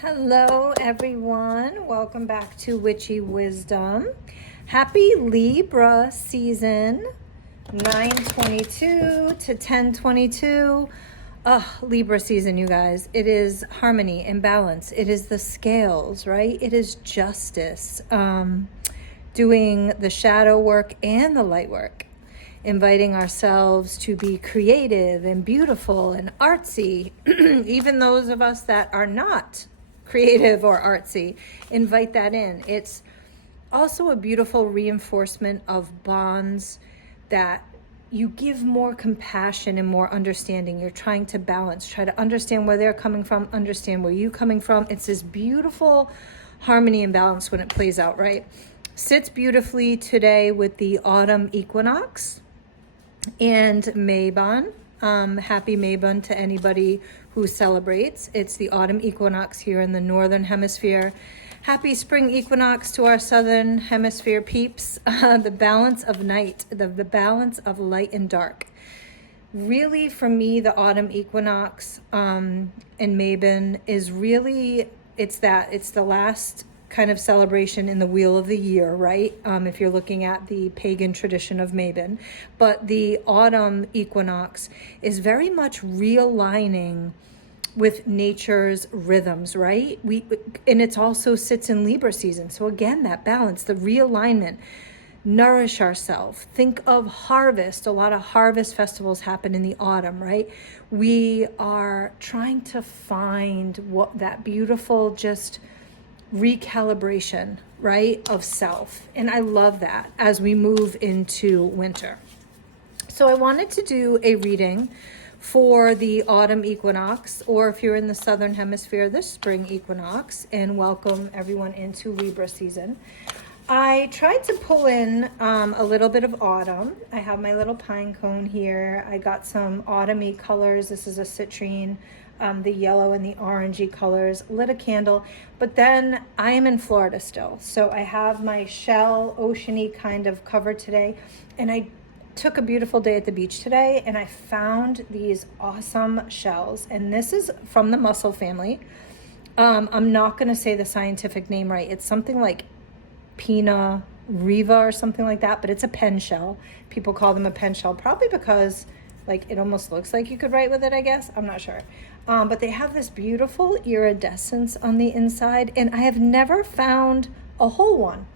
Hello, everyone. Welcome back to Witchy Wisdom. Happy Libra season, 9/22 to 10/22. Libra season, you guys. It is harmony and balance. It is the scales, right? It is justice. Doing the shadow work and the light work. Inviting ourselves to be creative and beautiful and artsy. Even those of us that are not creative or artsy, invite that in. It's also a beautiful reinforcement of bonds that you give more compassion and more understanding. You're trying to balance, try to understand where they're coming from, understand where you're coming from. It's this beautiful harmony and balance when it plays out, right? Sits beautifully today with the autumn equinox and Mabon. Happy Mabon to anybody who celebrates. It's the autumn equinox here in the northern hemisphere. Happy spring equinox to our southern hemisphere peeps. The balance of night, the balance of light and dark. Really, for me, the autumn equinox and Mabon is really, it's the last kind of celebration in the wheel of the year, right? If you're looking at the pagan tradition of Mabon. But the autumn equinox is very much realigning with nature's rhythms, right? And it also sits in Libra season. So again, that balance, the realignment, nourish ourselves. Think of harvest. A lot of harvest festivals happen in the autumn, right? We are trying to find what that beautiful just recalibration, right, of self. And I love that as we move into winter. So I wanted to do a reading for the autumn equinox, or if you're in the southern hemisphere, the spring equinox, and welcome everyone into Libra season. I tried to pull in a little bit of autumn. I have my little pine cone here. I got some autumny colors. This is a citrine. The yellow and the orangey colors, lit a candle, but then I am in Florida still. So I have my shell, oceany kind of cover today, and I took a beautiful day at the beach today, and I found these awesome shells, and this is from the mussel family. I'm not going to say the scientific name right. It's something like Pina riva or something like that, but it's a pen shell. People call them a pen shell, probably because like it almost looks like you could write with it, I guess. I'm not sure. But they have this beautiful iridescence on the inside, and I have never found a whole one.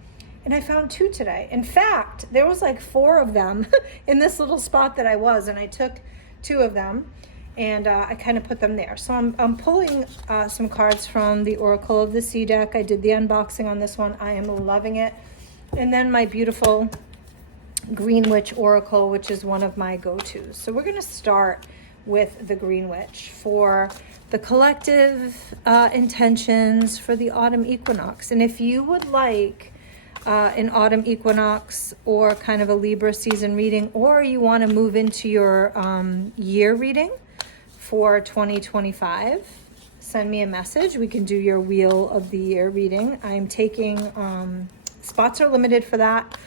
And I found two today. In fact, there was like 4 of them in this little spot that I was, and I took 2 of them and I kind of put them there. So I'm pulling some cards from the Oracle of the Sea deck. I did the unboxing on this one. I am loving it. And then my beautiful Green Witch Oracle, which is one of my go-tos. So we're going to start with the Green Witch for the collective intentions for the autumn equinox. And if you would like an autumn equinox or kind of a Libra season reading, or you want to move into your year reading for 2025, send me a message. We can do your Wheel of the Year reading. I'm taking, spots are limited for that.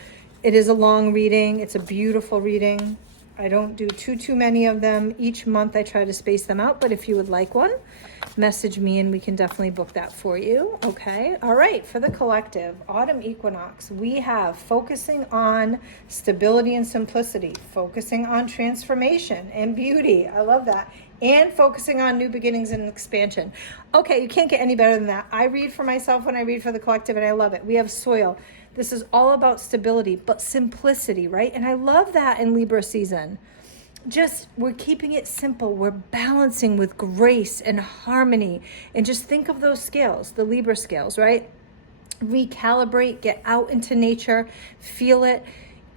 It is a long reading. It's a beautiful reading. I don't do too many of them. Each month I try to space them out, but if you would like one, message me and we can definitely book that for you. Okay. All right. For the collective autumn equinox, we have focusing on stability and simplicity, focusing on transformation and beauty. I love that. And focusing on new beginnings and expansion. Okay. You can't get any better than that. I read for myself when I read for the collective, and I love it. We have soil. This is all about stability, but simplicity, right? And I love that in Libra season. Just, we're keeping it simple. We're balancing with grace and harmony. And just think of those scales, the Libra scales, right? Recalibrate, get out into nature, feel it.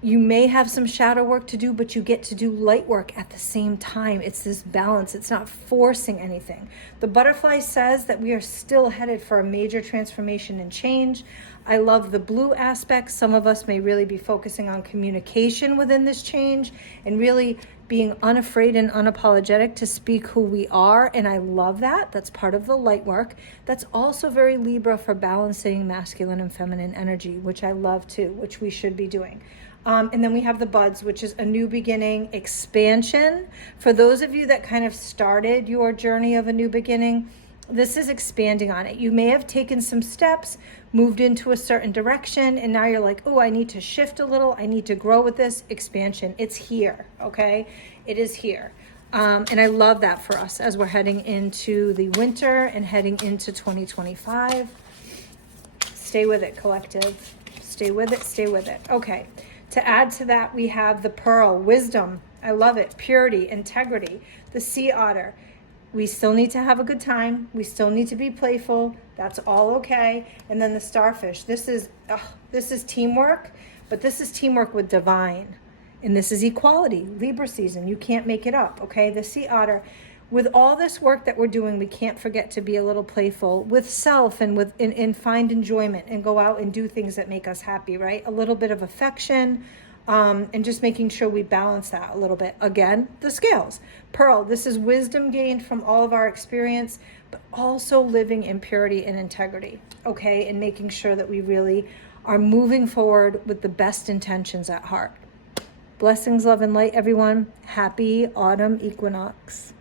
You may have some shadow work to do, but you get to do light work at the same time. It's this balance. It's not forcing anything. The butterfly says that we are still headed for a major transformation and change. I love the blue aspect. Some of us may really be focusing on communication within this change and really being unafraid and unapologetic to speak who we are. And I love that. That's part of the light work. That's also very Libra for balancing masculine and feminine energy, which I love too, which we should be doing. And then we have the buds, which is a new beginning, expansion. For those of you that kind of started your journey of a new beginning, This is expanding on it. You may have taken some steps, moved into a certain direction, and now you're like, oh, I need to shift a little. I need to grow with this. Expansion. It's here, okay? It is here. And I love that for us as we're heading into the winter and heading into 2025. Stay with it, collective. Stay with it, stay with it. Okay. To add to that, we have the pearl, wisdom. I love it. Purity, integrity. The sea otter. We still need to have a good time. We still need to be playful. That's all okay. And then the starfish. This is teamwork, but this is teamwork with divine. And this is equality, Libra season. You can't make it up, okay? The sea otter. With all this work that we're doing, we can't forget to be a little playful with self and find enjoyment and go out and do things that make us happy, right? A little bit of affection, and just making sure we balance that a little bit. Again, the scales. Pearl, this is wisdom gained from all of our experience, but also living in purity and integrity, okay? And making sure that we really are moving forward with the best intentions at heart. Blessings, love, and light, everyone. Happy autumn equinox.